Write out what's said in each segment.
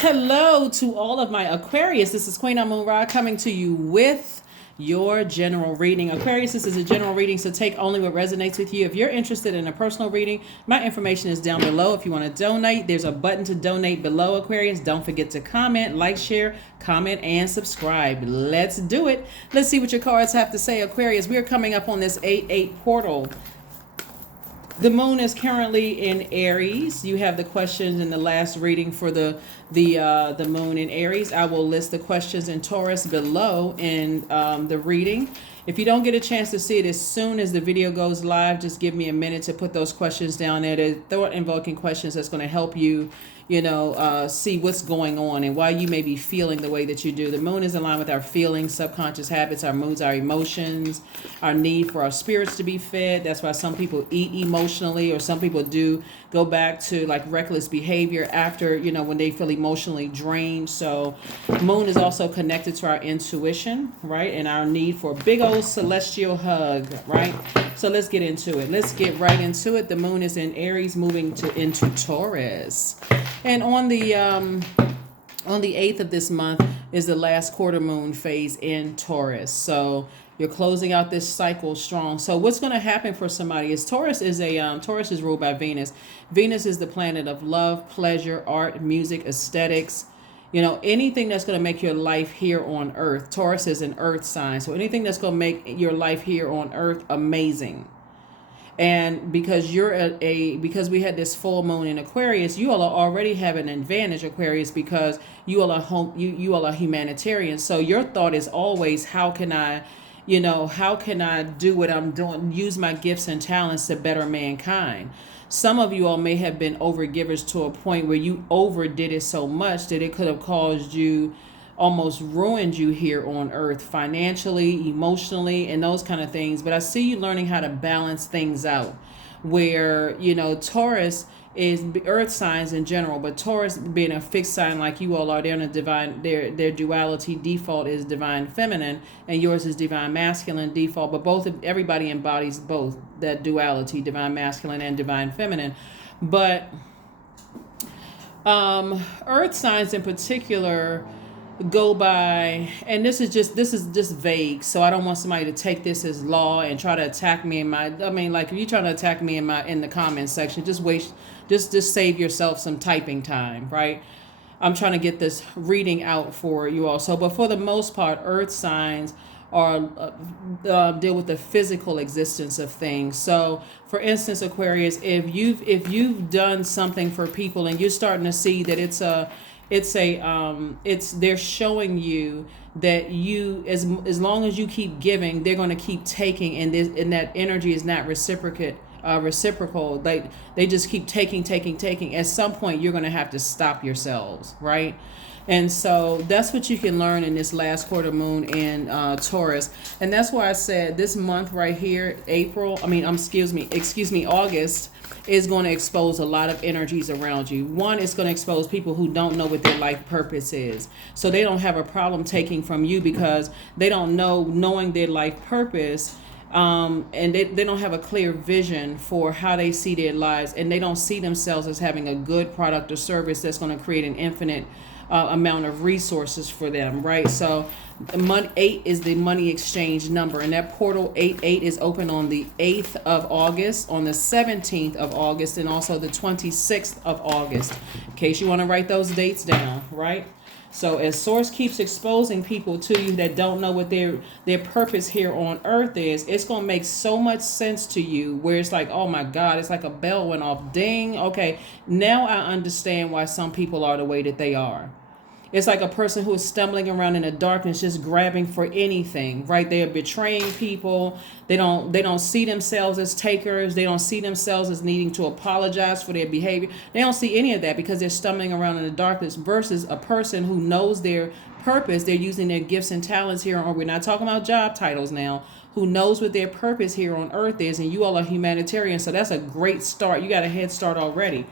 Hello to all of my Aquarius. This is Queen Amun Ra coming to you with your general reading. Aquarius, this is a general reading, so take only what resonates with you. If you're interested in a personal reading, my information is down below. If you want to donate, there's a button to donate below, Aquarius. Don't forget to comment, like, share, comment, and subscribe. Let's do it. Let's see what your cards have to say, Aquarius. We are coming up on this 8-8 portal. The moon is currently in Aries. You have the questions in the last reading for the moon in Aries. I will list the questions in Taurus below in the reading. If you don't get a chance to see it as soon as the video goes live, just give me a minute to put those questions down there. They're thought-invoking questions that's going to help you, see what's going on and why you may be feeling the way that you do. The moon is in line with our feelings, subconscious habits, our moods, our emotions, our need for our spirits to be fed. That's why some people eat emotionally, or some people do go back to like reckless behavior after, when they feel emotionally drained. So moon is also connected to our intuition, right? And our need for a big old celestial hug, right? So let's get into it. Let's get right into it. The moon is in Aries, moving into Taurus. And on the 8th of this month is the last quarter moon phase in Taurus. So you're closing out this cycle strong. So what's going to happen for somebody is Taurus is ruled by Venus. Venus is the planet of love, pleasure, art, music, aesthetics. Anything that's going to make your life here on earth. Taurus is an earth sign. So anything that's going to make your life here on earth amazing. And because because we had this full moon in Aquarius, you all already have an advantage, Aquarius, because you all are humanitarians. So your thought is always, how can I do what I'm doing, use my gifts and talents to better mankind. Some of you all may have been overgivers to a point where you overdid it so much that it could have caused you, almost ruined you here on earth, financially, emotionally, and those kind of things. But I see you learning how to balance things out, where Taurus is earth signs in general, but Taurus being a fixed sign like you all are, they're in a divine, their duality default is divine feminine, and yours is divine masculine default. But everybody embodies both that duality, divine masculine and divine feminine. But earth signs in particular go by, and this is just vague, so I don't want somebody to take this as law and try to attack me if you're trying to attack me in the comment section, just save yourself some typing time, right? I'm trying to get this reading out for you all. So, but for the most part, earth signs are deal with the physical existence of things. So for instance, Aquarius, if you've done something for people and you're starting to see that they're showing you that you, as long as you keep giving, they're going to keep taking, and that energy is not reciprocal. They just keep taking. At some point you're going to have to stop yourselves, right? And so that's what you can learn in this last quarter moon in Taurus. And that's why I said this month right here, August, is going to expose a lot of energies around you. One, it's going to expose people who don't know what their life purpose is. So they don't have a problem taking from you because they don't knowing their life purpose. And they don't have a clear vision for how they see their lives, and they don't see themselves as having a good product or service that's going to create an infinite amount of resources for them, right? So money 8 is the money exchange number, and that portal 8-8 is open on the 8th of August, on the 17th of August, and also the 26th of August, in case you want to write those dates down, right? So as Source keeps exposing people to you that don't know what their purpose here on earth is, it's going to make so much sense to you, where it's like, oh my God, it's like a bell went off. Ding. Okay, now I understand why some people are the way that they are. It's like a person who is stumbling around in the darkness, just grabbing for anything, right? They are betraying people. They don't see themselves as takers. They don't see themselves as needing to apologize for their behavior. They don't see any of that because they're stumbling around in the darkness, versus a person who knows their purpose. They're using their gifts and talents here on, we're not talking about job titles now, who knows what their purpose here on earth is, and you all are humanitarians. So that's a great start. You got a head start already.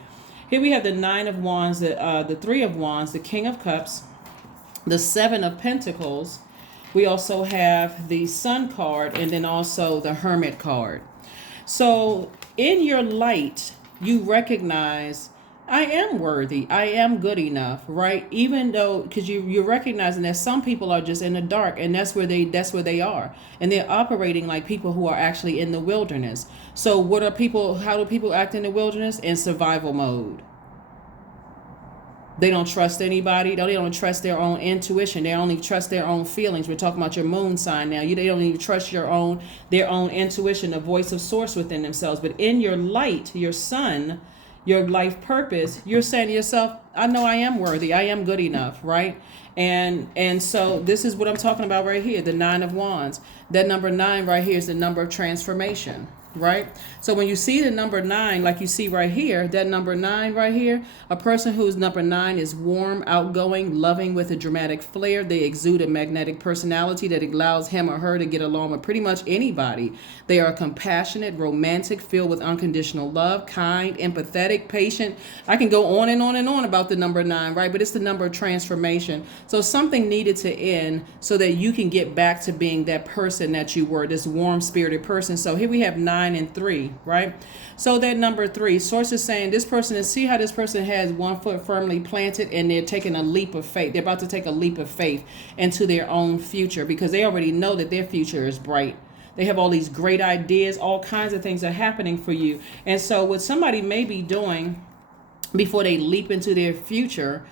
Here we have the 9 of Wands, the 3 of Wands, the King of Cups, the 7 of Pentacles. We also have the Sun card, and then also the Hermit card. So in your light, you recognize I am worthy. I am good enough, right? Even though, because you're recognizing that some people are just in the dark, and that's where they are, and they're operating like people who are actually in the wilderness. So, what are people? How do people act in the wilderness? In survival mode. They don't trust anybody. They don't trust their own intuition. They only trust their own feelings. We're talking about your moon sign now. They don't even trust their own intuition, the voice of source within themselves. But in your light, your sun, your life purpose, you're saying to yourself, I know I am worthy. I am good enough, right? And so this is what I'm talking about right here, the 9 of Wands. That number 9 right here is the number of transformation, right? So when you see the number 9, like you see right here, that number 9 right here, a person whose number 9 is warm, outgoing, loving with a dramatic flair. They exude a magnetic personality that allows him or her to get along with pretty much anybody. They are compassionate, romantic, filled with unconditional love, kind, empathetic, patient. I can go on and on and on about the number 9, right? But it's the number of transformation. So something needed to end so that you can get back to being that person that you were, this warm spirited person. So here we have 9 and 3, right? So that number 3, source is saying this person, is see how this person has one foot firmly planted, and they're taking a leap of faith. They're about to take a leap of faith into their own future, because they already know that their future is bright. They have all these great ideas, all kinds of things are happening for you. And so what somebody may be doing before they leap into their future,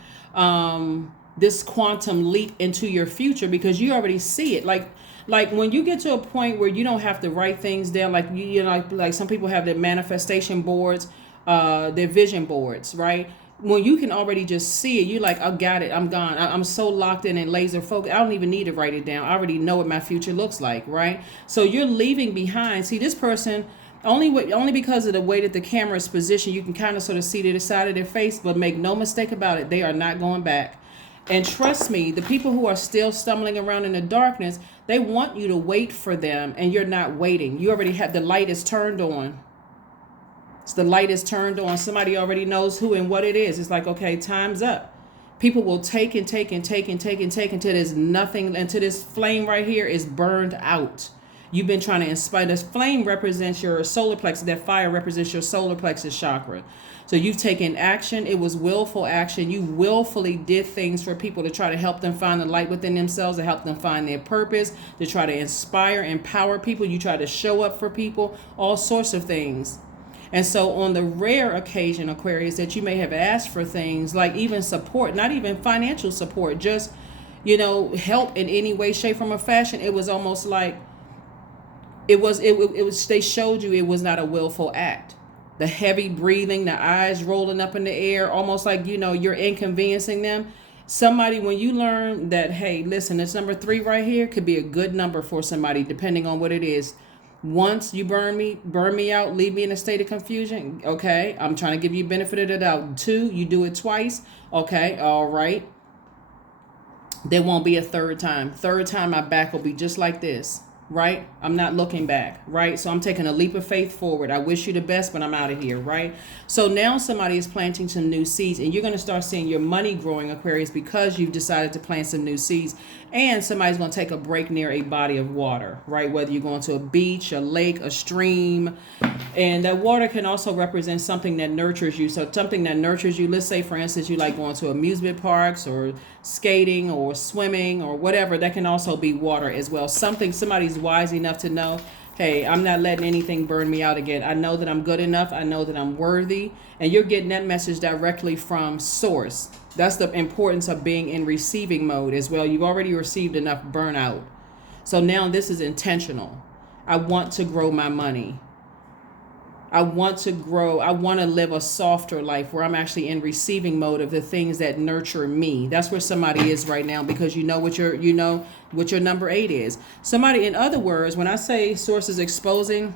this quantum leap into your future, because you already see it. Like when you get to a point where you don't have to write things down, like you know, like some people have their manifestation boards, their vision boards, right? When you can already just see it, you're like, I got it, I'm gone. I'm so locked in and laser focused. I don't even need to write it down. I already know what my future looks like, right? So you're leaving behind. See, this person, only because of the way that the camera is positioned, you can kind of sort of see the side of their face, but make no mistake about it, they are not going back. And trust me, the people who are still stumbling around in the darkness, they want you to wait for them, and you're not waiting. You already have, the light is turned on. So the light is turned on. Somebody already knows who and what it is. It's like, okay, time's up. People will take and take and take and take and take until there's nothing, until this flame right here is burned out. You've been trying to inspire. This flame represents your solar plexus. That fire represents your solar plexus chakra. So you've taken action. It was willful action. You willfully did things for people to try to help them find the light within themselves, to help them find their purpose, to try to inspire, empower people. You try to show up for people, all sorts of things. And so on the rare occasion, Aquarius, that you may have asked for things like even support, not even financial support, just, help in any way, shape, form, or fashion, it was almost like it was, they showed you it was not a willful act. The heavy breathing, the eyes rolling up in the air, almost like, you're inconveniencing them. Somebody, when you learn that, hey, listen, this number 3 right here could be a good number for somebody, depending on what it is. Once you burn me out, leave me in a state of confusion. Okay, I'm trying to give you benefit of the doubt. 2, you do it twice. Okay, all right. There won't be a third time. Third time, my back will be just like this. Right? I'm not looking back, right? So I'm taking a leap of faith forward. I wish you the best, but I'm out of here, right? So now somebody is planting some new seeds, and you're going to start seeing your money growing, Aquarius, because you've decided to plant some new seeds. And somebody's going to take a break near a body of water, right? Whether you're going to a beach, a lake, a stream. And that water can also represent something that nurtures you. So something that nurtures you, let's say, for instance, you like going to amusement parks or skating or swimming or whatever. That can also be water as well. Somebody's wise enough to know, hey, I'm not letting anything burn me out again. I know that I'm good enough. I know that I'm worthy. And you're getting that message directly from source. That's the importance of being in receiving mode as well. You've already received enough burnout. So now this is intentional. I want to grow my money. I want to grow. I want to live a softer life where I'm actually in receiving mode of the things that nurture me. That's where somebody is right now, because you know what your number 8 is. Somebody, in other words, when I say source is exposing,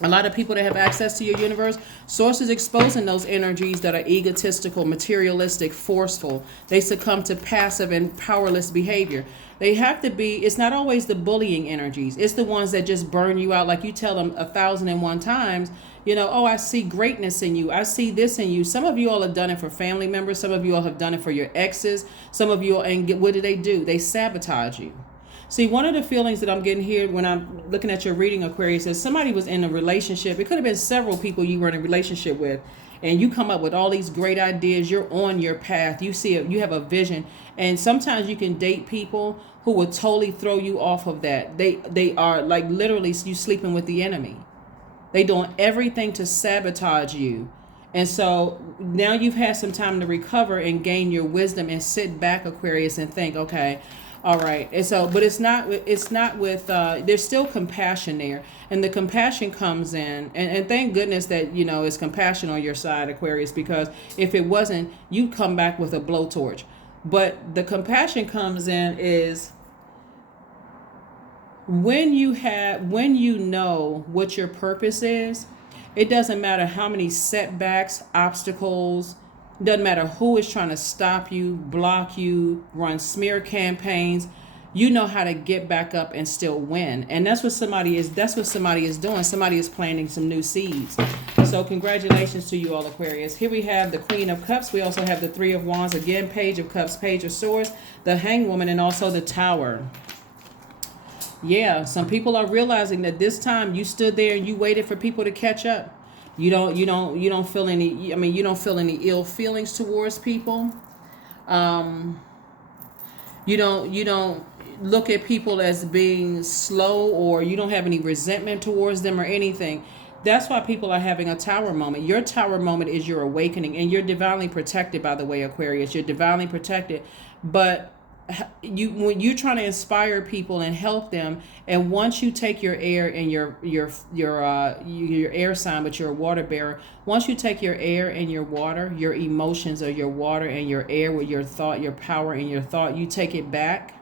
a lot of people that have access to your universe, source is exposing those energies that are egotistical, materialistic, forceful. They succumb to passive and powerless behavior. They have to be, it's not always the bullying energies. It's the ones that just burn you out. Like you tell them 1,001 times, oh, I see greatness in you. I see this in you. Some of you all have done it for family members. Some of you all have done it for your exes. Some of you all, and what do? They sabotage you. See, one of the feelings that I'm getting here when I'm looking at your reading, Aquarius, is somebody was in a relationship. It could have been several people you were in a relationship with. and you come up with all these great ideas. You're on your path. You see it, you have a vision. And sometimes you can date people who will totally throw you off of that. They are like literally you sleeping with the enemy. They doing everything to sabotage you. And so now you've had some time to recover and gain your wisdom and sit back, Aquarius, and think, okay, all right. And so, but it's not with, there's still compassion there. And the compassion comes in, and thank goodness that, it's compassion on your side, Aquarius, because if it wasn't, you'd come back with a blowtorch. But the compassion comes in is when you know what your purpose is. It doesn't matter how many setbacks, obstacles, doesn't matter who is trying to stop you, block you, run smear campaigns. You know how to get back up and still win. And that's what somebody is doing. Somebody is planting some new seeds. So congratulations to you all, Aquarius. Here we have the Queen of Cups. We also have the Three of Wands. Again, Page of Cups, Page of Swords, the Hanged Woman, and also the Tower. Yeah, some people are realizing that this time you stood there and you waited for people to catch up. You don't feel any, you don't feel any ill feelings towards people. You don't look at people as being slow, or you don't have any resentment towards them or anything. That's why people are having a tower moment. Your tower moment is your awakening, and you're divinely protected, by the way, Aquarius. You're divinely protected. But when you're trying to inspire people and help them, and once you take your air and your air sign, but you're a water bearer, once you take your air and your water, your emotions are your water, and your air with your thought, your power and your thought, you take it back.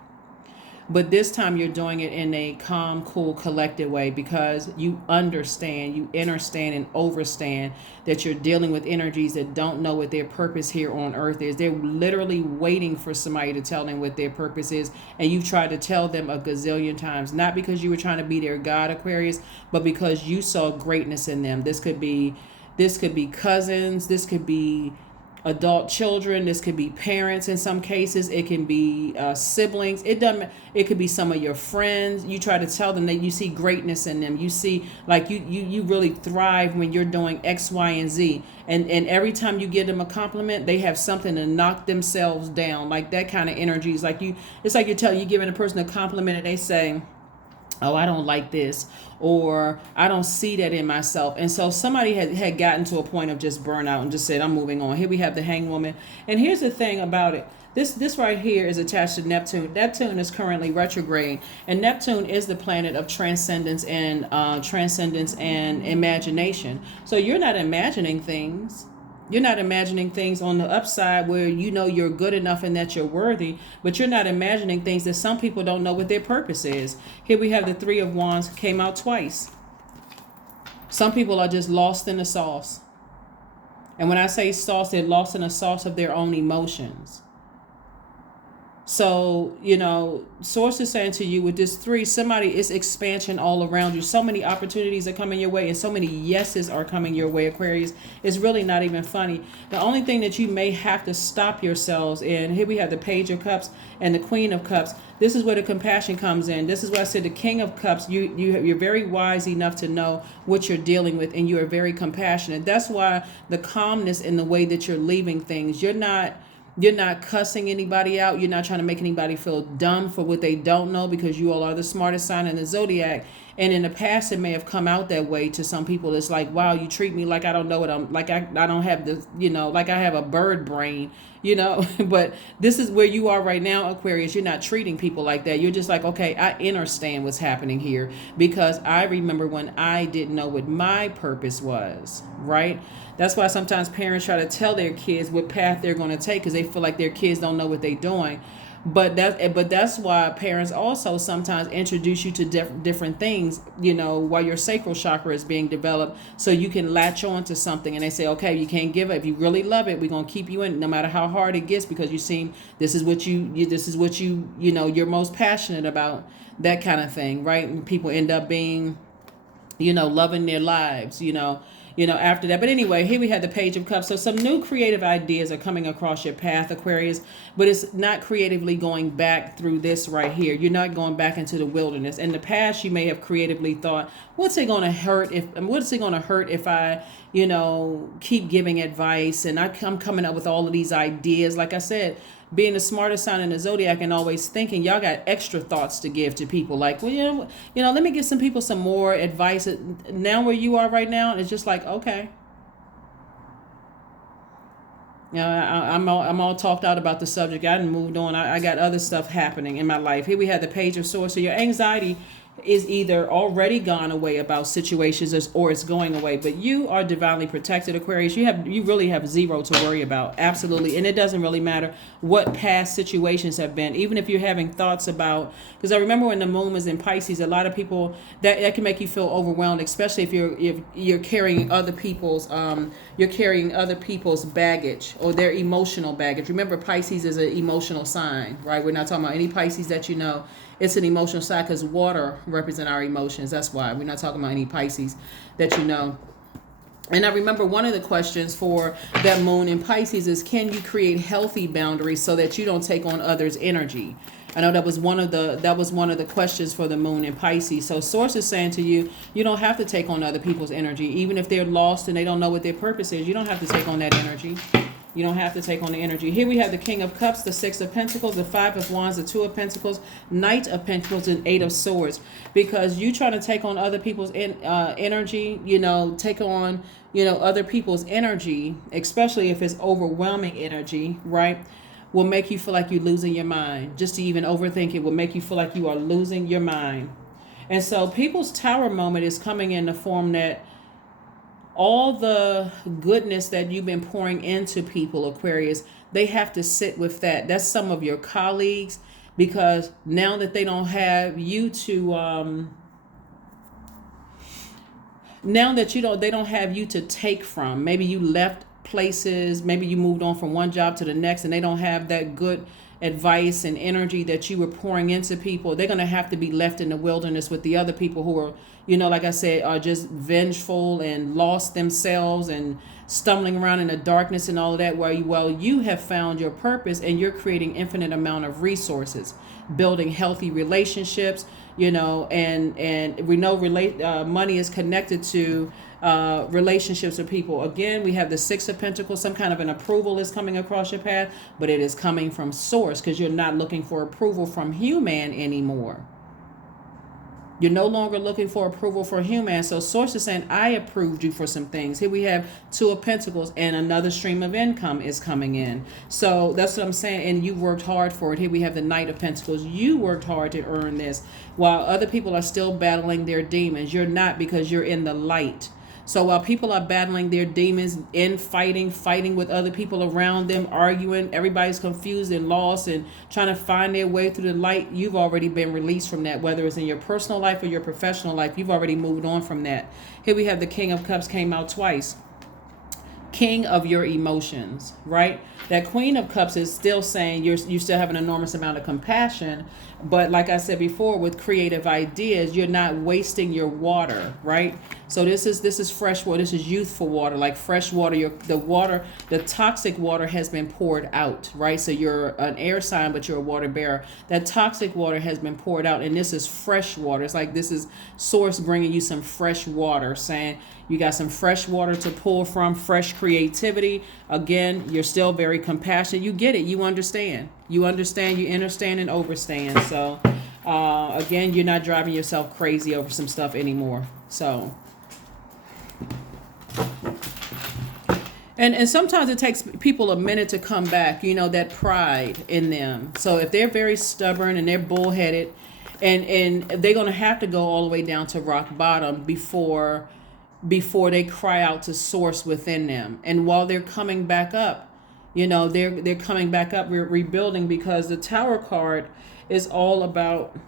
But this time you're doing it in a calm, cool, collected way, because you understand, you understand and overstand that you're dealing with energies that don't know what their purpose here on earth is. They're literally waiting for somebody to tell them what their purpose is. And you've tried to tell them a gazillion times, not because you were trying to be their God, Aquarius, but because you saw greatness in them. This could be cousins. This could be adult children. This could be parents. In some cases it can be siblings. It could be some of your friends. You try to tell them that you see greatness in them. You see, like, you really thrive when you're doing X, Y, and Z, and every time you give them a compliment, they have something to knock themselves down. Like that kind of energy is like it's like you're giving a person a compliment and they say, oh, I don't like this, or I don't see that in myself. And so somebody had gotten to a point of just burnout and just said, I'm moving on. Here we have the Hanged Woman. And here's the thing about it. This right here is attached to Neptune. Neptune is currently retrograde, and Neptune is the planet of transcendence and imagination. So you're not imagining things. You're not imagining things on the upside where you're good enough and that you're worthy, but you're not imagining things that some people don't know what their purpose is. Here we have the Three of Wands, came out twice. Some people are just lost in the sauce. And when I say sauce, they're lost in the sauce of their own emotions. So, source is saying to you with this three, it's expansion all around you. So many opportunities are coming your way, and so many yeses are coming your way, Aquarius. It's really not even funny. The only thing that you may have to stop yourselves in, here we have the Page of Cups and the Queen of Cups. This is where the compassion comes in. This is why I said the King of Cups, you're very wise enough to know what you're dealing with, and you are very compassionate. That's why the calmness in the way that you're leaving things. You're not cussing anybody out. You're not trying to make anybody feel dumb for what they don't know, because you all are the smartest sign in the Zodiac. And in the past, it may have come out that way to some people. It's like, wow, you treat me like I don't know what I'm like. I don't have the, like I have a bird brain, but this is where you are right now, Aquarius. You're not treating people like that. You're just like, okay, I understand what's happening here, because I remember when I didn't know what my purpose was, right? That's why sometimes parents try to tell their kids what path they're going to take, because they feel like their kids don't know what they're doing. But that's why parents also sometimes introduce you to different things, while your sacral chakra is being developed, so you can latch on to something. And they say, okay, you can't give up. If you really love it, we're going to keep you in no matter how hard it gets, because this is what you're most passionate about, that kind of thing, right? And people end up being, loving their lives, after that. But anyway, here we have the Page of Cups. So some new creative ideas are coming across your path, Aquarius, but it's not creatively going back through this right here. You're not going back into the wilderness. In the past, you may have creatively thought, what's it going to hurt if I, keep giving advice, and I'm coming up with all of these ideas. Like I said, being the smartest sign in the Zodiac and always thinking, y'all got extra thoughts to give to people. Like, well, let me give some people some more advice. Now where you are right now, it's just like, okay. I'm all talked out about the subject. I done moved on. I got other stuff happening in my life. Here we have the Page of Swords. So your anxiety is either already gone away about situations or it's going away, but you are divinely protected, Aquarius. You really have zero to worry about. Absolutely. And it doesn't really matter what past situations have been, even if you're having thoughts about, because I remember when the moon was in Pisces, a lot of people that can make you feel overwhelmed, especially if you're carrying other people's baggage or their emotional baggage. Remember, Pisces is an emotional sign, right? We're not talking about any Pisces that it's an emotional side, because water represent our emotions. That's why we're not talking about any Pisces that And I remember one of the questions for that moon in Pisces is, can you create healthy boundaries so that you don't take on others' energy? I know that was one of the questions for the moon in Pisces. So Source is saying to you, you don't have to take on other people's energy. Even if they're lost and they don't know what their purpose is, you don't have to take on that energy. You don't have to take on the energy. Here we have the King of Cups, the Six of Pentacles, the Five of Wands, the Two of Pentacles, Knight of Pentacles, and Eight of Swords. Because you trying to take on other people's energy, take on, other people's energy, especially if it's overwhelming energy, right, will make you feel like you're losing your mind. Just to even overthink it will make you feel like you are losing your mind. And so people's Tower moment is coming in the form that all the goodness that you've been pouring into people, Aquarius, they have to sit with that. That's some of your colleagues, because now that they don't have you to they don't have you to take from. Maybe you left places, maybe you moved on from one job to the next, and they don't have that good advice and energy that you were pouring into people. They're going to have to be left in the wilderness with the other people who are, like I said, are just vengeful and lost themselves and stumbling around in the darkness and all of that, while you have found your purpose and you're creating infinite amount of resources, building healthy relationships, and we know money is connected to relationships with people. Again, we have the Six of Pentacles. Some kind of an approval is coming across your path, but it is coming from Source, because you're not looking for approval from human anymore. You're no longer looking for approval for human. So Source is saying, I approved you for some things. Here we have Two of Pentacles, and another stream of income is coming in. So that's what I'm saying. And you worked hard for it. Here we have the Knight of Pentacles. You worked hard to earn this, while other people are still battling their demons. You're not, because you're in the light. So while people are battling their demons and fighting with other people around them, arguing, everybody's confused and lost and trying to find their way through the light, you've already been released from that, whether it's in your personal life or your professional life. You've already moved on from that. Here we have the King of Cups came out twice. King of your emotions, right? That Queen of Cups is still saying you still have an enormous amount of compassion, but like I said before, with creative ideas, you're not wasting your water, right? So this is fresh water. This is youthful water, like fresh water. The toxic water has been poured out, right? So you're an air sign, but you're a water bearer. That toxic water has been poured out, and this is fresh water. It's like this is Source bringing you some fresh water, saying you got some fresh water to pull from, fresh creativity. Again, you're still very compassionate. You get it. You understand. You understand, you understand and overstand. So, again, you're not driving yourself crazy over some stuff anymore. So, and sometimes it takes people a minute to come back, that pride in them. So if they're very stubborn and they're bullheaded, and they're going to have to go all the way down to rock bottom before they cry out to Source within them. And while they're coming back up, they're coming back up, rebuilding, because the Tower card is all about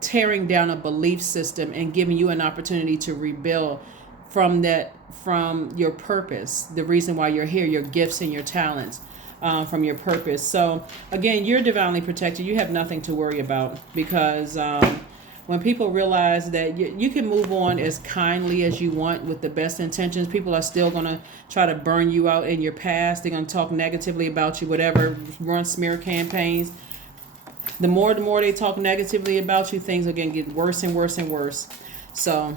tearing down a belief system and giving you an opportunity to rebuild from your purpose, the reason why you're here, your gifts and your talents, from your purpose. So again, you're divinely protected. You have nothing to worry about, because when people realize that you can move on as kindly as you want with the best intentions, people are still going to try to burn you out in your past. They're going to talk negatively about you, whatever, run smear campaigns. The more they talk negatively about you, things are going to get worse and worse and worse. So,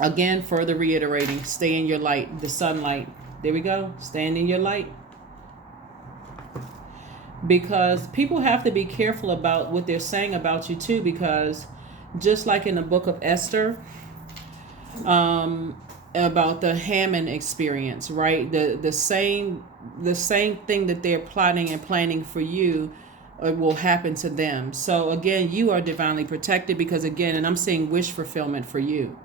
again, further reiterating, stay in your light, the sunlight. There we go. Stand in your light. Because people have to be careful about what they're saying about you too, because just like in the book of Esther, about the Haman experience, right? The same thing that they're plotting and planning for you will happen to them. So again, you are divinely protected, because again, and I'm seeing wish fulfillment for you.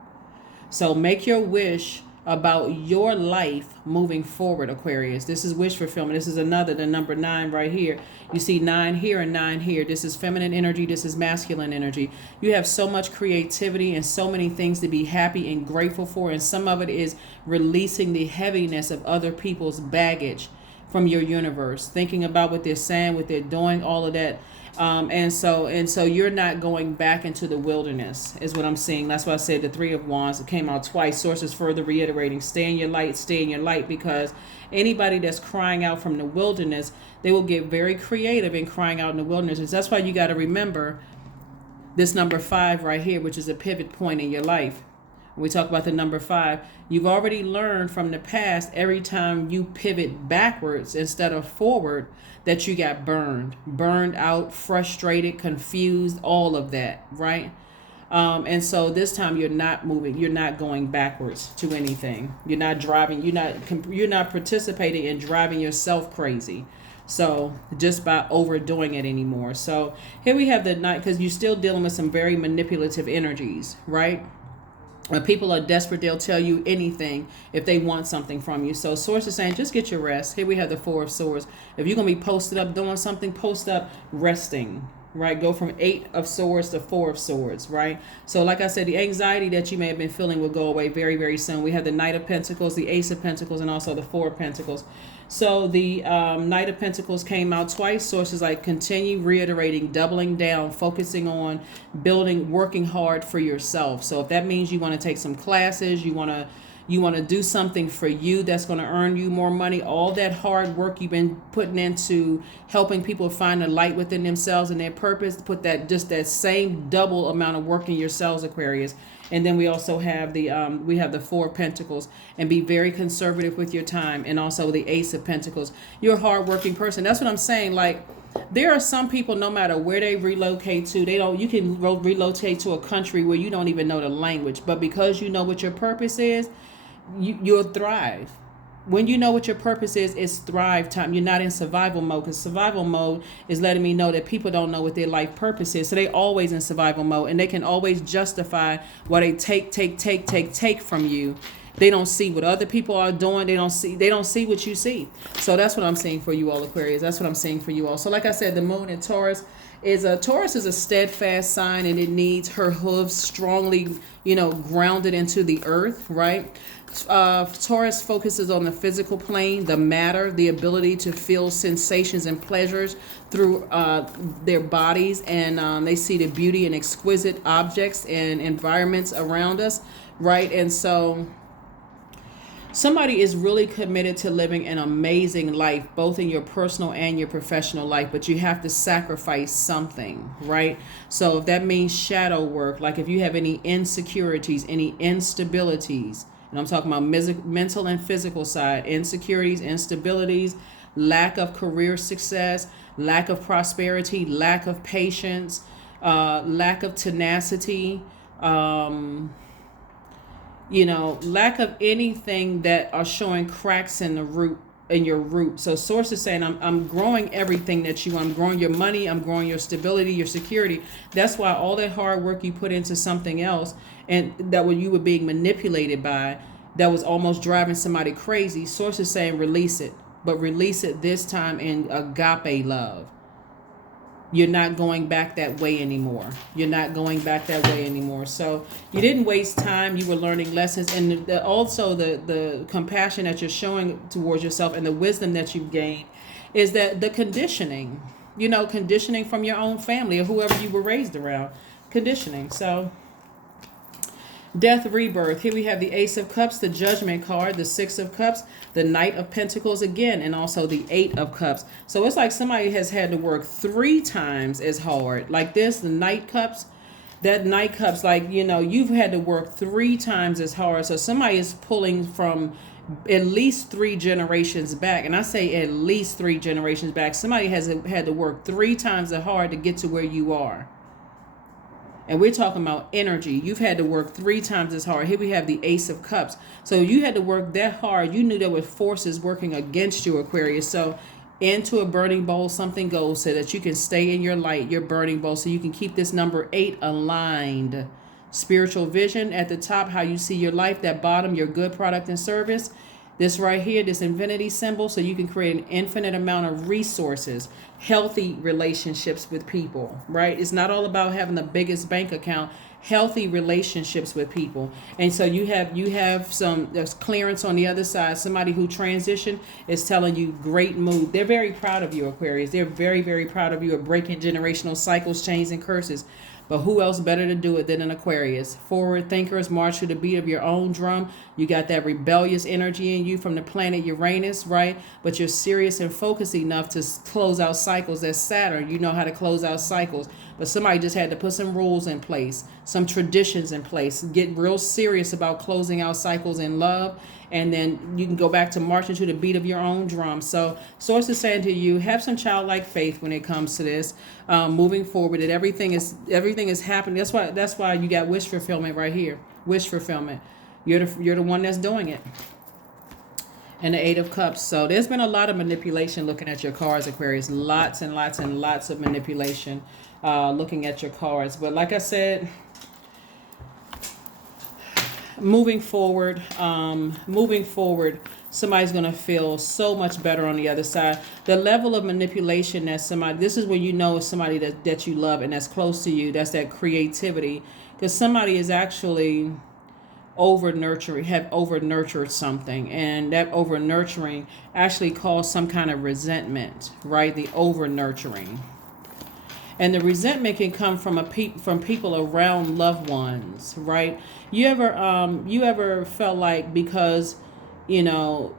So make your wish about your life moving forward, Aquarius. This is wish fulfillment. This is the number 9 right here. You see 9 here and 9 here. This is feminine energy. This is masculine energy. You have so much creativity and so many things to be happy and grateful for. And some of it is releasing the heaviness of other people's baggage from your universe, thinking about what they're saying, what they're doing, all of that. And so you're not going back into the wilderness, is what I'm seeing. That's why I said the 3 of Wands. It came out twice. Sources further reiterating, stay in your light, because anybody that's crying out from the wilderness, they will get very creative in crying out in the wilderness. And that's why you got to remember this number 5 right here, which is a pivot point in your life. When we talk about the number 5, you've already learned from the past, every time you pivot backwards instead of forward, that you got burned out, frustrated, confused, all of that, right? And so this time you're not moving, you're not going backwards to anything. You're not driving, you're not participating in driving yourself crazy. So just by overdoing it anymore. So here we have the night, because you're still dealing with some very manipulative energies, right? When people are desperate, they'll tell you anything if they want something from you. So source is saying, just get your rest. Here we have the 4 of Swords. If you're going to be posted up doing something, post up resting, right? Go from 8 of Swords to 4 of Swords, right? So like I said, the anxiety that you may have been feeling will go away very, very soon. We have the Knight of Pentacles, the Ace of Pentacles, and also the 4 of Pentacles. So the Knight of Pentacles came out twice. Sources like continue reiterating, doubling down, focusing on building, working hard for yourself. So if that means you want to take some classes, you want to do something for you that's going to earn you more money, all that hard work you've been putting into helping people find the light within themselves and their purpose, put that same double amount of work in yourselves, Aquarius. And then we also have the 4 of Pentacles, and be very conservative with your time, and also the Ace of Pentacles. You're a hardworking person. That's what I'm saying. Like, there are some people, no matter where they relocate to, you can relocate to a country where you don't even know the language, but because you know what your purpose is, you'll thrive. When you know what your purpose is, it's thrive time. You're not in survival mode, because survival mode is letting me know that people don't know what their life purpose is. So they always in survival mode, and they can always justify what they take from you. They don't see what other people are doing. They don't see what you see. So that's what I'm saying for you all, Aquarius. That's what I'm saying for you all. So like I said, the moon in Taurus is a steadfast sign, and it needs her hooves strongly, grounded into the earth, right? Taurus focuses on the physical plane, the matter, the ability to feel sensations and pleasures through their bodies, and they see the beauty in exquisite objects and environments around us, right? And so somebody is really committed to living an amazing life, both in your personal and your professional life, but you have to sacrifice something, right? So if that means shadow work, like if you have any insecurities, any instabilities, and I'm talking about mental and physical side, insecurities, instabilities, lack of career success, lack of prosperity, lack of patience, lack of tenacity, lack of anything that are showing cracks in your root. So source is saying, I'm growing everything that I'm growing your money, I'm growing your stability, your security. That's why all that hard work you put into something else, and that when you were being manipulated by, that was almost driving somebody crazy. Source is saying release it, but release it this time in agape love. You're not going back that way anymore. So you didn't waste time. You were learning lessons. And also the compassion that you're showing towards yourself, and the wisdom that you've gained, is that the conditioning from your own family or whoever you were raised around. conditioning. So death, rebirth. Here we have the Ace of Cups, the Judgment card, the Six of Cups, the Knight of Pentacles again, and also the Eight of Cups. So it's like somebody has had to work 3 times as hard. Like this, the Knight Cups, that Knight Cups, like, you know, you've had to work 3 times as hard. So somebody is pulling from at least 3 generations back. And I say at least 3 generations back. Somebody has had to work 3 times as hard to get to where you are. And we're talking about energy. You've had to work 3 times as hard. Here we have the Ace of Cups. So you had to work that hard. You knew there were forces working against you, Aquarius. So into a burning bowl, something goes so that you can stay in your light, your burning bowl, so you can keep this number 8 aligned. Spiritual vision at the top, how you see your life. That bottom, your good product and service. This right here, this infinity symbol, so you can create an infinite amount of resources, healthy relationships with people, right? It's not all about having the biggest bank account, healthy relationships with people. And so you have there's clearance on the other side. Somebody who transitioned is telling you great mood. They're very proud of you, Aquarius. They're very, very proud of you of breaking generational cycles, chains, and curses. But who else better to do it than an Aquarius? Forward thinkers march to the beat of your own drum. You got that rebellious energy in you from the planet Uranus, right? But you're serious and focused enough to close out cycles. That's Saturn. You know how to close out cycles. But somebody just had to put some rules in place, some traditions in place, get real serious about closing out cycles in love. And then you can go back to marching to the beat of your own drum. So Source is saying to you, have some childlike faith when it comes to this. Moving forward, that everything is happening. That's why you got wish fulfillment right here. Wish fulfillment. You're the one that's doing it. And the Eight of Cups. So there's been a lot of manipulation looking at your cards, Aquarius. Lots and lots and lots of manipulation looking at your cards. But like I said, moving forward, somebody's going to feel so much better on the other side. The level of manipulation that somebody, this is when you know it's somebody that you love and that's close to you. That's that creativity. Because somebody is actually have over nurtured something, and that over nurturing actually caused some kind of resentment, right? The over nurturing. And the resentment can come from from people around loved ones, right? You ever felt like because, you know,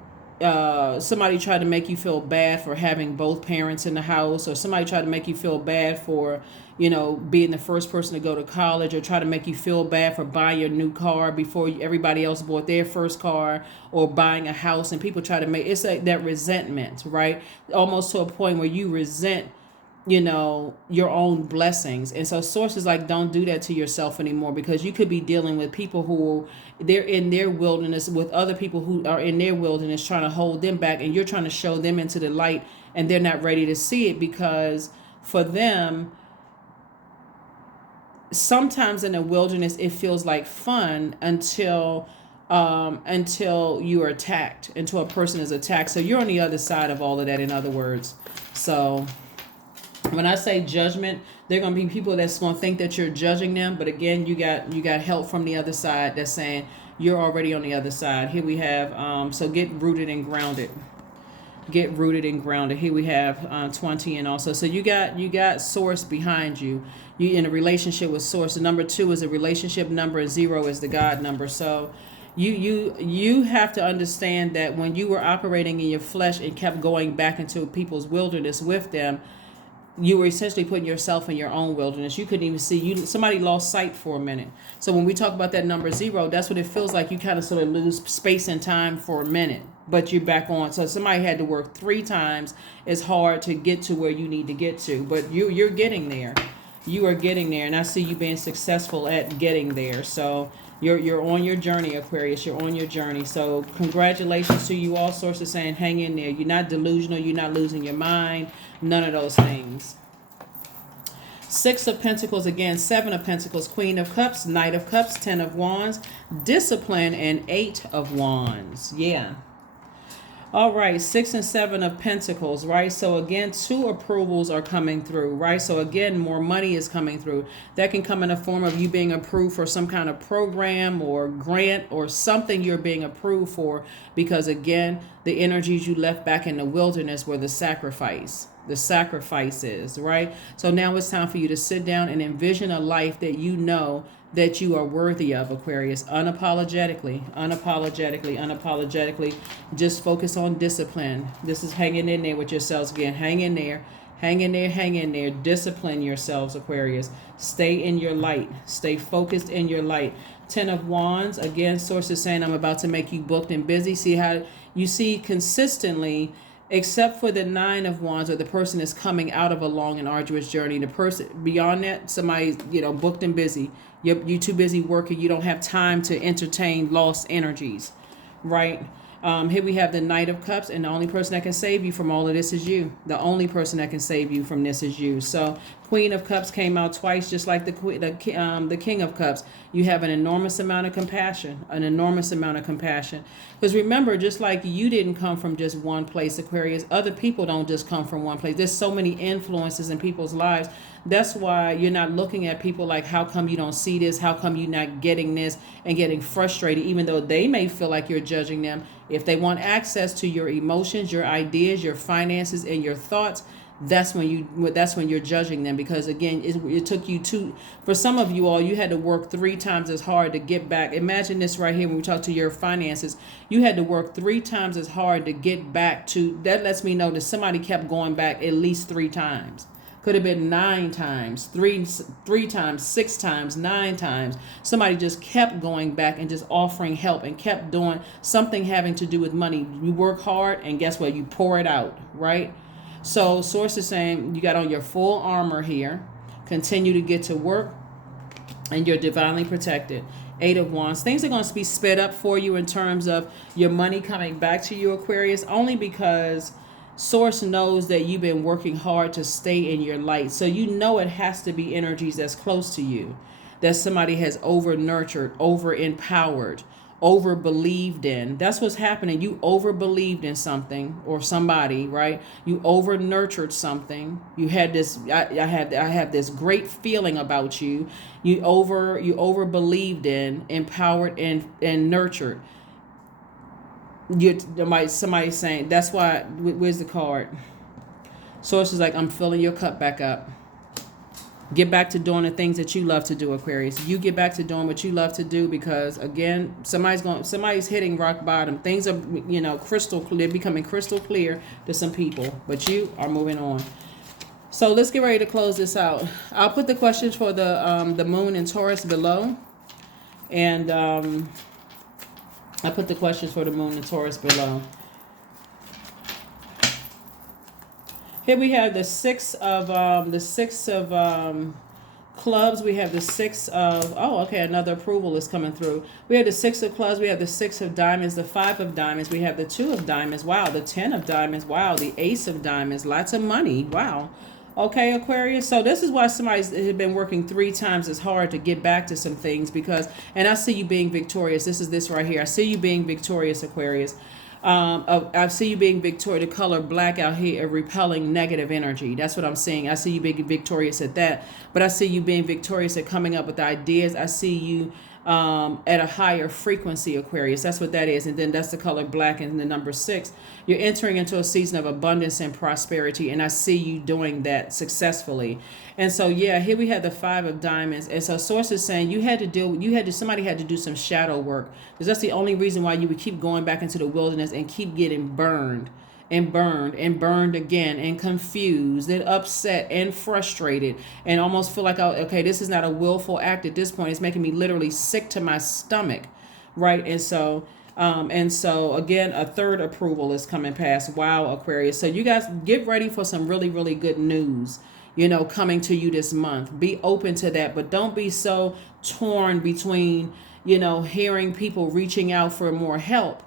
somebody tried to make you feel bad for having both parents in the house, or somebody tried to make you feel bad for, you know, being the first person to go to college, or try to make you feel bad for buying your new car before everybody else bought their first car, or buying a house, and people try to make, it's like that resentment, right? Almost to a point where you resent, you know, your own blessings. And so sources like, don't do that to yourself anymore, because you could be dealing with people who they're in their wilderness with other people who are in their wilderness, trying to hold them back, and you're trying to show them into the light, and they're not ready to see it, because for them, sometimes in the wilderness it feels like fun until you are attacked, until a person is attacked. So you're on the other side of all of that, in other words. So when I say judgment, there are going to be people that's going to think that you're judging them. But again, you got help from the other side that's saying you're already on the other side. Here we have, so get rooted and grounded. Get rooted and grounded. Here we have 20, and also, so you got source behind you. You in a relationship with source. The number 2 is a relationship number, and 0 is the God number. So you have to understand that when you were operating in your flesh and kept going back into people's wilderness with them, you were essentially putting yourself in your own wilderness. You couldn't even see. Somebody lost sight for a minute. So when we talk about that number 0, that's what it feels like. You kind of sort of lose space and time for a minute, but you're back on. So somebody had to work 3 times as hard to get to where you need to get to, but you're getting there. You are getting there, and I see you being successful at getting there. So you're on your journey, Aquarius. You're on your journey. So congratulations to you all. Sources saying hang in there. You're not delusional. You're not losing your mind. None of those things. 6 of Pentacles again, 7 of Pentacles, Queen of Cups, Knight of Cups, 10 of Wands, Discipline, and 8 of Wands. Yeah. All right, 6 and 7 of Pentacles, right? So again, 2 approvals are coming through, right? So again, more money is coming through. That can come in the form of you being approved for some kind of program or grant or something you're being approved for, because again, the energies you left back in the wilderness were the sacrifice. the sacrifices, right? So now it's time for you to sit down and envision a life that you know that you are worthy of, Aquarius. Unapologetically. Just focus on discipline. This is hanging in there with yourselves again. Hang in there. Discipline yourselves, Aquarius. Stay in your light. Stay focused in your light. 10 of Wands. Again, source is saying, I'm about to make you booked and busy. See how you see consistently, except for the 9 of Wands, or the person is coming out of a long and arduous journey. The person beyond that, somebody, booked and busy. You're too busy working. You don't have time to entertain lost energies, right? Here we have the Knight of Cups, and the only person that can save you from all of this is you. The only person that can save you from this is you. So Queen of Cups came out twice, just like the King of Cups. You have an enormous amount of compassion, Because remember, just like you didn't come from just one place, Aquarius, other people don't just come from one place. There's so many influences in people's lives. That's why you're not looking at people like, how come you don't see this? How come you're not getting this, and getting frustrated, even though they may feel like you're judging them. If they want access to your emotions, your ideas, your finances, and your thoughts, that's when you're judging them. Because again, it took you for some of you all, you had to work 3 times as hard to get back. Imagine this right here. When we talk to your finances, you had to work 3 times as hard to get back to. That lets me know that somebody kept going back at least 3 times. Could have been 9 times, three times, 6 times, 9 times. Somebody just kept going back and just offering help and kept doing something having to do with money. You work hard, and guess what? You pour it out, right? So source is saying you got on your full armor here. Continue to get to work, and you're divinely protected. 8 of Wands. Things are going to be sped up for you in terms of your money coming back to you, Aquarius, only because Source knows that you've been working hard to stay in your light. So you know it has to be energies that's close to you, that somebody has over-nurtured, over-empowered, over-believed in. That's what's happening. You over-believed in something or somebody, right? You over-nurtured something. You had this, I have this great feeling about you. You over-believed in, empowered, and nurtured. Somebody's saying, that's why, where's the card? Source is like, I'm filling your cup back up. Get back to doing the things that you love to do, Aquarius. You get back to doing what you love to do, because again, somebody's hitting rock bottom. Things are, they're becoming crystal clear to some people, but you are moving on. So let's get ready to close this out. I'll put the questions for the Moon and Taurus below, and I put the questions for the Moon and Taurus below. Here we have the six of clubs. We have the 6 of, another approval is coming through. We have the 6 of clubs. We have the 6 of diamonds, the 5 of diamonds. We have the 2 of diamonds. Wow. The 10 of diamonds. Wow. The ace of diamonds. Lots of money. Wow. Okay, Aquarius. So this is why somebody's been working 3 times as hard to get back to some things, because, and I see you being victorious. This is this right here. I see you being victorious, Aquarius. I see you being victorious. The color black out here, repelling negative energy. That's what I'm seeing. I see you being victorious at that. But I see you being victorious at coming up with ideas. I see you at a higher frequency, Aquarius. That's what that is. And then that's the color black and the number 6. You're entering into a season of abundance and prosperity, and I see you doing that successfully. And so, yeah, here we have the 5 of diamonds. And so source is saying somebody had to do some shadow work, because that's the only reason why you would keep going back into the wilderness and keep getting burned and burned and burned again, and confused and upset and frustrated, and almost feel like, okay, this is not a willful act at this point. It's making me literally sick to my stomach, right? And so again, a 3rd approval is coming past. Wow, Aquarius. So you guys get ready for some really, really good news, coming to you this month. Be open to that, but don't be so torn between, hearing people reaching out for more help,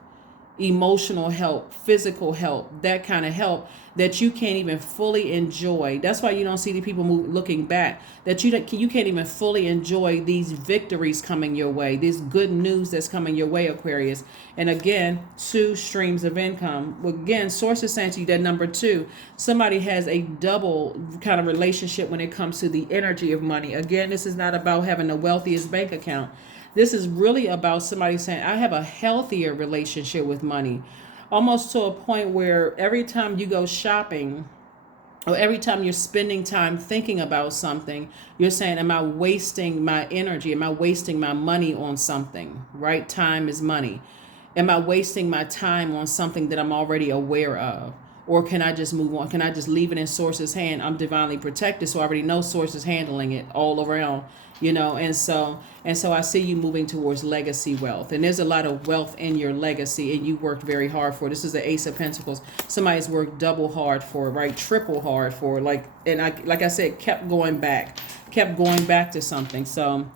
emotional help, physical help, that kind of help that you can't even fully enjoy. That's why you don't see the people looking back, that you can't even fully enjoy these victories coming your way, this good news that's coming your way, Aquarius. And again, 2 streams of income. Again, source is saying to you that number 2, somebody has a double kind of relationship when it comes to the energy of money. Again, this is not about having the wealthiest bank account. This is really about somebody saying, I have a healthier relationship with money, almost to a point where every time you go shopping, or every time you're spending time thinking about something, you're saying, am I wasting my energy? Am I wasting my money on something? Right? Time is money. Am I wasting my time on something that I'm already aware of? Or can I just move on? Can I just leave it in Source's hand? I'm divinely protected, so I already know Source is handling it all around, and so I see you moving towards legacy wealth. And there's a lot of wealth in your legacy, and you worked very hard for it. This is the Ace of Pentacles. Somebody's worked double hard for it, right? Triple hard for it. Like I said, kept going back to something. So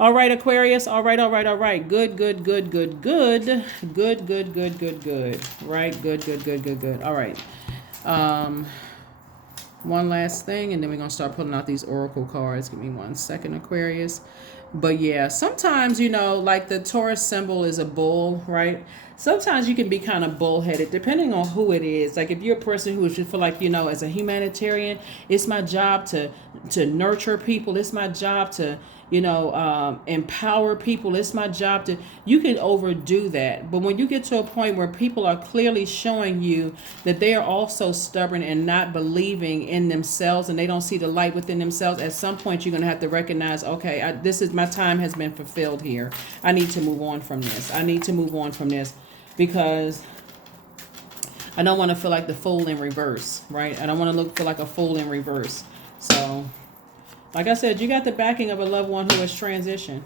all right, Aquarius. All right. Good. Right. Good. All right. One last thing, and then we're going to start pulling out these oracle cards. Give me 1 second, Aquarius. But yeah, sometimes, like the Taurus symbol is a bull, right? Sometimes you can be kind of bullheaded, depending on who it is. Like if you're a person who just feel like, as a humanitarian, it's my job to nurture people. It's my job to, empower people. It's my job to, you can overdo that. But when you get to a point where people are clearly showing you that they are also stubborn and not believing in themselves, and they don't see the light within themselves, at some point you're going to have to recognize, okay, this is, my time has been fulfilled here. I need to move on from this. Because I don't want to feel like the fool in reverse, right? I don't want to feel like a fool in reverse. So, like I said, you got the backing of a loved one who has transitioned.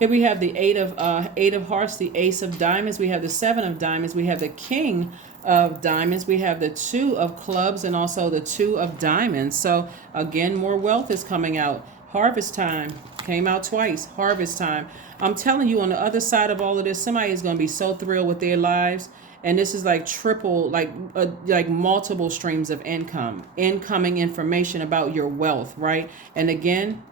Here we have the eight of hearts, the Ace of diamonds. We have the 7 of diamonds. We have the King of diamonds. We have the 2 of clubs and also the 2 of diamonds. So again, more wealth is coming out. Harvest time came out twice. Harvest time. I'm telling you, on the other side of all of this, somebody is going to be so thrilled with their lives. And this is like triple, like multiple streams of incoming information about your wealth, right? And again,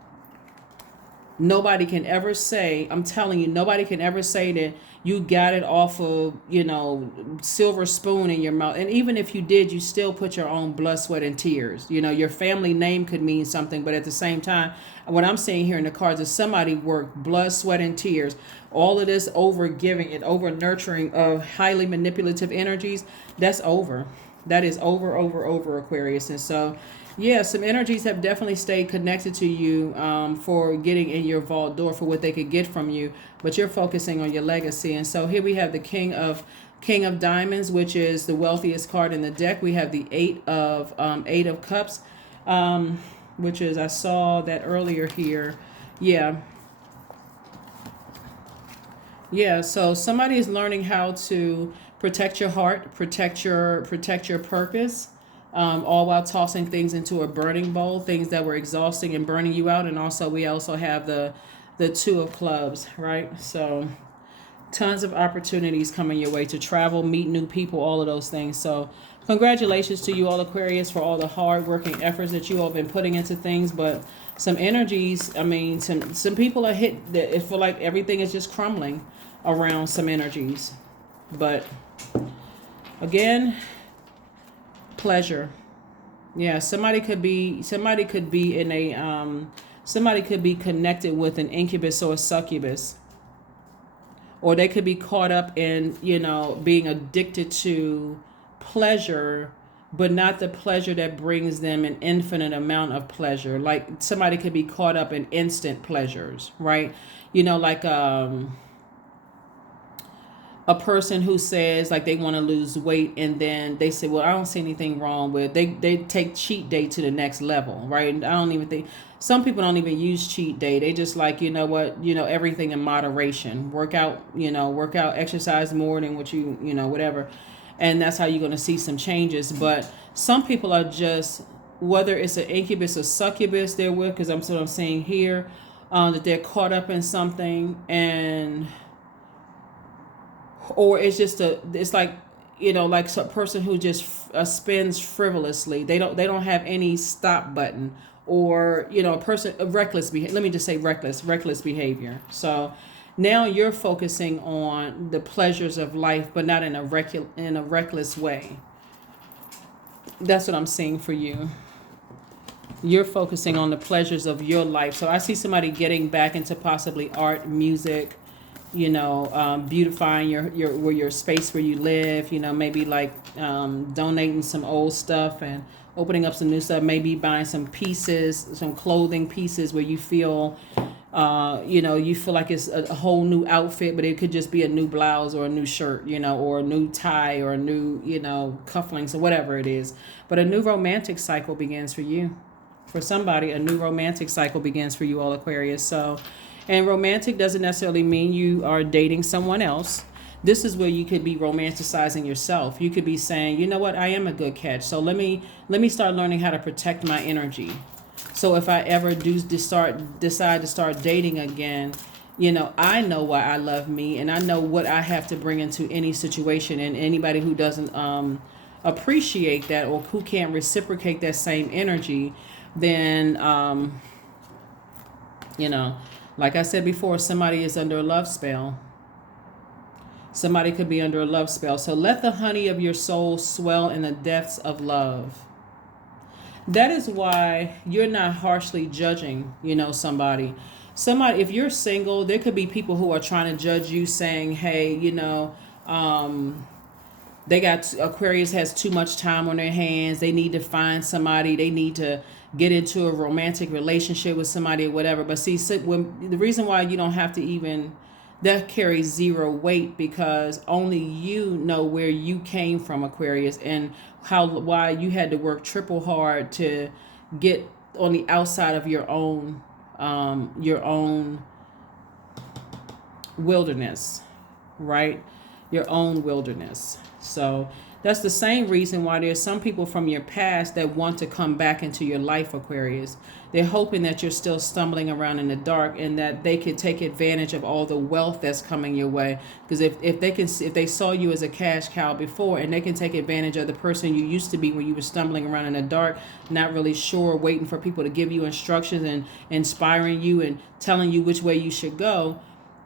nobody can ever say, I'm telling you, nobody can ever say that you got it off of, silver spoon in your mouth. And even if you did, you still put your own blood, sweat, and tears. Your family name could mean something, but at the same time, what I'm seeing here in the cards is somebody worked blood, sweat, and tears. All of this over giving and over nurturing of highly manipulative energies, that's over. That is over, Aquarius. And so, yeah, some energies have definitely stayed connected to you for getting in your vault door for what they could get from you, but you're focusing on your legacy. And so here we have the King of Diamonds, which is the wealthiest card in the deck. We have the Eight of Cups, which is, I saw that earlier here. Yeah, so somebody is learning how to protect your heart, protect your purpose, all while tossing things into a burning bowl, things that were exhausting and burning you out. And also, we also have the 2 of clubs, right? So tons of opportunities coming your way to travel, meet new people, all of those things. So congratulations to you all, Aquarius, for all the hard working efforts that you all have been putting into things. But some energies, I mean, some people are hit that it feel like everything is just crumbling around some energies. But again, pleasure. Yeah, somebody could be in a somebody could be connected with an incubus or a succubus, or they could be caught up in being addicted to pleasure, but not the pleasure that brings them an infinite amount of pleasure. Like somebody could be caught up in instant pleasures, right? Like a person who says like they want to lose weight, and then they say, well, I don't see anything wrong with, they take cheat day to the next level, right? And I don't even think, some people don't even use cheat day. They just like, everything in moderation, work out, exercise more than what whatever. And that's how you're going to see some changes. But some people are just, whether it's an incubus or succubus they're with, because I'm seeing here, that they're caught up in something, or it's just it's like, like some person who just spins frivolously. They don't have any stop button, or a person of reckless behavior. Let me just say reckless behavior. So now you're focusing on the pleasures of life, but not in a reckless way. That's what I'm seeing for you. You're focusing on the pleasures of your life. So I see somebody getting back into possibly art, music, beautifying your space where you live, maybe like donating some old stuff and opening up some new stuff, maybe buying some pieces, some clothing pieces where you feel you feel like it's a whole new outfit, but it could just be a new blouse or a new shirt, or a new tie or a new, cufflinks or whatever it is. But a new romantic cycle begins for you. For somebody, a new romantic cycle begins for you, all Aquarius. So, and romantic doesn't necessarily mean you are dating someone else. This is where you could be romanticizing yourself. You could be saying, you know what, I am a good catch. So let me start learning how to protect my energy. So if I ever decide to start dating again, I know why I love me, and I know what I have to bring into any situation. And anybody who doesn't appreciate that, or who can't reciprocate that same energy, then like I said before, somebody is under a love spell. Somebody could be under a love spell. So let the honey of your soul swell in the depths of love. That is why you're not harshly judging, somebody. Somebody, if you're single, there could be people who are trying to judge you, saying, hey, they got Aquarius has too much time on their hands. They need to find somebody. They need to get into a romantic relationship with somebody or whatever. But see, the reason why you don't have to even, that carries zero weight, because only you know where you came from, Aquarius, and why you had to work triple hard to get on the outside of your own wilderness, right? Your own wilderness. So that's the same reason why there's some people from your past that want to come back into your life, Aquarius. They're hoping that you're still stumbling around in the dark, and that they could take advantage of all the wealth that's coming your way. Because if they saw you as a cash cow before, and they can take advantage of the person you used to be when you were stumbling around in the dark, not really sure, waiting for people to give you instructions and inspiring you and telling you which way you should go.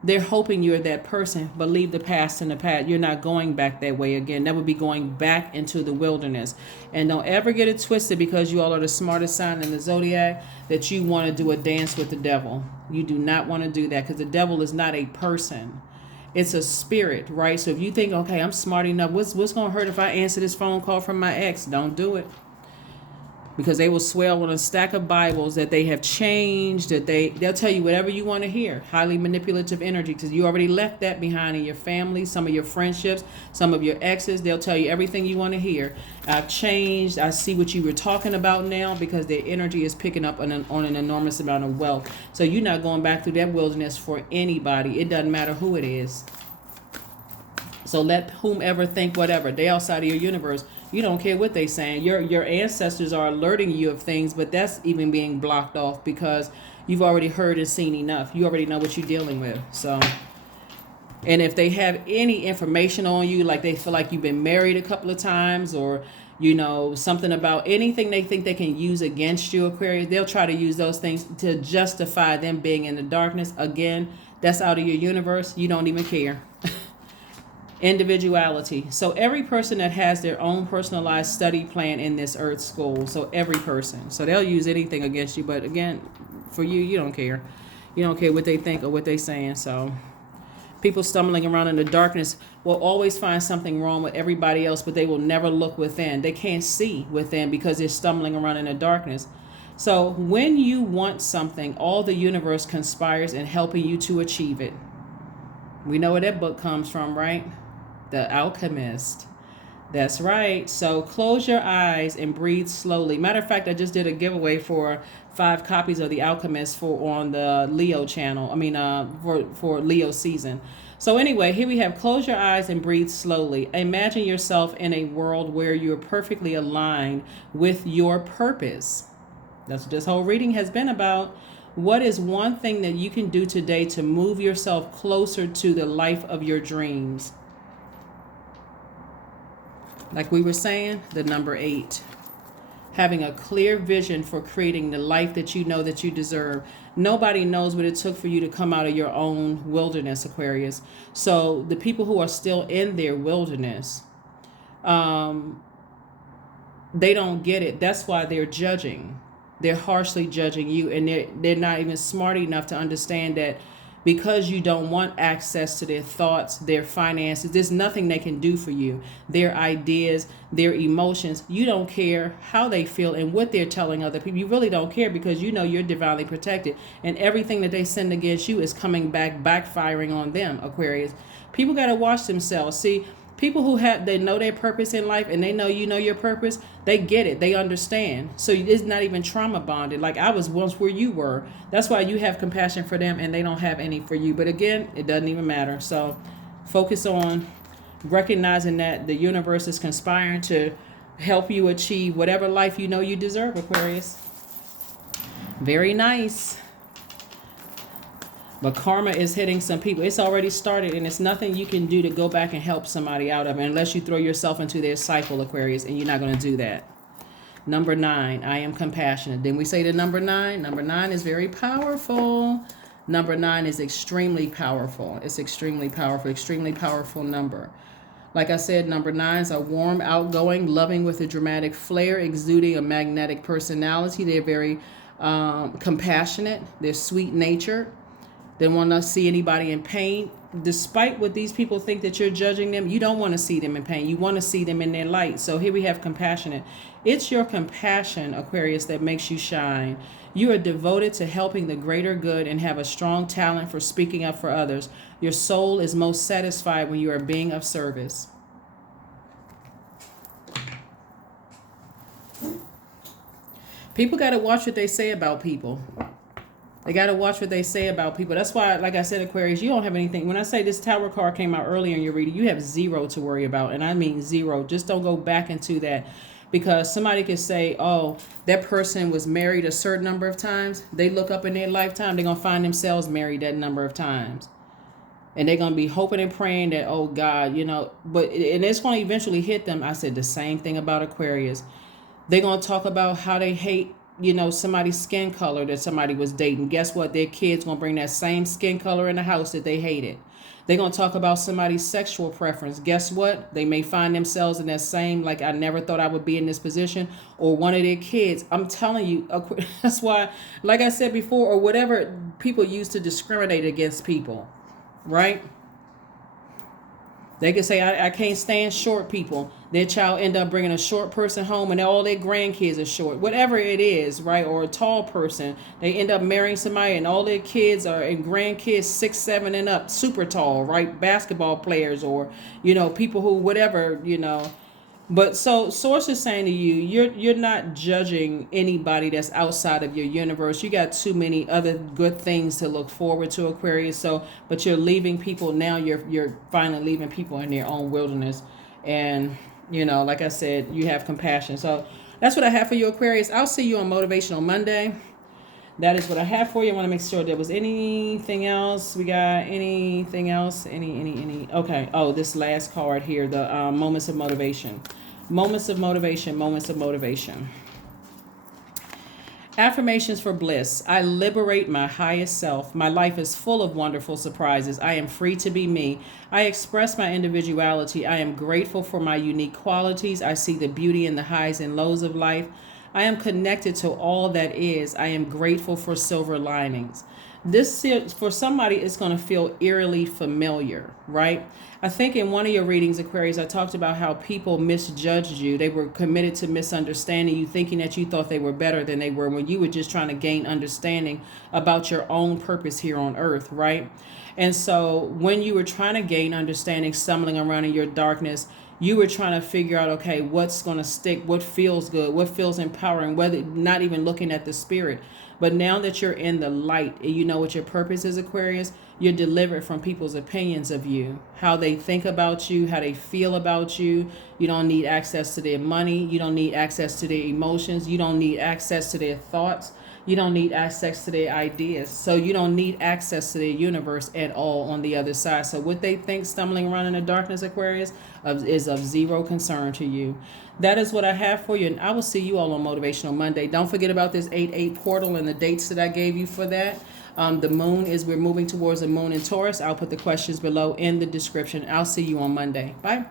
They're hoping you're that person, but leave the past in the past. You're not going back that way again. That would be going back into the wilderness. And don't ever get it twisted, because you all are the smartest sign in the Zodiac, that you want to do a dance with the devil. You do not want to do that, because the devil is not a person. It's a spirit, right? So if you think, okay, I'm smart enough, what's going to hurt if I answer this phone call from my ex? Don't do it. Because they will swear on a stack of Bibles that they have changed, that they'll tell you whatever you want to hear. Highly manipulative energy, because you already left that behind in your family, some of your friendships, some of your exes. They'll tell you everything you want to hear. I've changed. I see what you were talking about now, because their energy is picking up on an enormous amount of wealth. So you're not going back through that wilderness for anybody. It doesn't matter who it is. So let whomever think whatever. They outside of your universe. You don't care what they saying. Your ancestors are alerting you of things, but that's even being blocked off, because you've already heard and seen enough. You already know what you're dealing with. So, and if they have any information on you, like they feel like you've been married a couple of times, or something about anything they think they can use against you, Aquarius, they'll try to use those things to justify them being in the darkness. Again, that's out of your universe. You don't even care. Individuality. So every person that has their own personalized study plan in this earth school. So every person. So they'll use anything against you. But again, for you, you don't care. You don't care what they think or what they're saying. So people stumbling around in the darkness will always find something wrong with everybody else, but they will never look within. They can't see within, because they're stumbling around in the darkness. So when you want something, all the universe conspires in helping you to achieve it. We know where that book comes from, right? The Alchemist. That's right. So close your eyes and breathe slowly. Matter of fact, I just did a giveaway for 5 copies of The Alchemist on the Leo channel. For Leo season. So anyway, here we have close your eyes and breathe slowly. Imagine yourself in a world where you're perfectly aligned with your purpose. That's what this whole reading has been about. What is one thing that you can do today to move yourself closer to the life of your dreams? Like we were saying, the number 8. Having a clear vision for creating the life that you know that you deserve. Nobody knows what it took for you to come out of your own wilderness, Aquarius. So the people who are still in their wilderness, they don't get it. That's why they're judging. They're harshly judging you, and they're not even smart enough to understand that because you don't want access to their thoughts, their finances. There's nothing they can do for you. Their ideas, their emotions. You don't care how they feel and what they're telling other people. You really don't care because you know you're divinely protected. And everything that they send against you is coming back, backfiring on them, Aquarius. People got to watch themselves. See, people who they know their purpose in life and they know you know your purpose, they get it, they understand. So it's not even trauma bonded. Like I was once where you were. That's why you have compassion for them and they don't have any for you. But again, it doesn't even matter. So focus on recognizing that the universe is conspiring to help you achieve whatever life you know you deserve, Aquarius. Very nice. But karma is hitting some people. It's already started, and it's nothing you can do to go back and help somebody out of it unless you throw yourself into their cycle, Aquarius, and you're not going to do that. Number 9, I am compassionate. Then we say the number 9. Number 9 is very powerful. Number 9 is extremely powerful. It's extremely powerful number. Like I said, number 9s are warm, outgoing, loving with a dramatic flair, exuding a magnetic personality. They're very compassionate. They're sweet-natured. They want to see anybody in pain. Despite what these people think that you're judging them, you don't want to see them in pain. You want to see them in their light. So here we have compassionate. It's your compassion, Aquarius, that makes you shine. You are devoted to helping the greater good and have a strong talent for speaking up for others. Your soul is most satisfied when you are being of service. People got to watch what they say about people. They got to watch what they say about people. That's why, like I said, Aquarius, you don't have anything. When I say this Tower card came out earlier in your reading, you have 0 to worry about. And I mean 0. Just don't go back into that. Because somebody could say, oh, that person was married a certain number of times. They look up in their lifetime, they're going to find themselves married that number of times. And they're going to be hoping and praying that, oh, God, and it's going to eventually hit them. I said the same thing about Aquarius. They're going to talk about how they hate somebody's skin color that somebody was dating. Guess what? Their kids going to bring that same skin color in the house that they hated. They're going to talk about somebody's sexual preference. Guess what? They may find themselves in that same, like, I never thought I would be in this position, or one of their kids. I'm telling you, that's why, like I said before, or whatever people use to discriminate against people, right? They could say, I can't stand short people. Their child end up bringing a short person home and all their grandkids are short. Whatever it is, right? Or a tall person. They end up marrying somebody and all their kids and grandkids 6, 7 and up. Super tall, right? Basketball players or, people who, whatever, But so Source is saying to you, you're not judging anybody that's outside of your universe. You got too many other good things to look forward to, Aquarius. So, but you're leaving people now. You're finally leaving people in their own wilderness, and like I said, you have compassion. So that's what I have for you, Aquarius. I'll see you on Motivational Monday. That is what I have for you. I want to make sure there was anything else. We got anything else? Any? Okay. Oh, this last card here, the moments of motivation. Moments of motivation. Moments of motivation. Affirmations for bliss. I liberate my highest self. My life is full of wonderful surprises. I am free to be me. I express my individuality. I am grateful for my unique qualities. I see the beauty in the highs and lows of life. I am connected to all that is. I am grateful for silver linings. This, for somebody, is going to feel eerily familiar, right? I think in one of your readings, Aquarius, I talked about how people misjudged you. They were committed to misunderstanding you, thinking that you thought they were better than they were when you were just trying to gain understanding about your own purpose here on earth, right? And so when you were trying to gain understanding, stumbling around in your darkness, you were trying to figure out, okay, what's going to stick, what feels good, what feels empowering, whether not even looking at the spirit. But now that you're in the light and you know what your purpose is, Aquarius, you're delivered from people's opinions of you, how they think about you, how they feel about you. You don't need access to their money. You don't need access to their emotions. You don't need access to their thoughts. You don't need access to their ideas. So you don't need access to their universe at all on the other side. So what they think stumbling around in the darkness, Aquarius, is of zero concern to you. That is what I have for you. And I will see you all on Motivational Monday. Don't forget about this 8/8 portal and the dates that I gave you for that. The moon we're moving towards the moon in Taurus. I'll put the questions below in the description. I'll see you on Monday. Bye.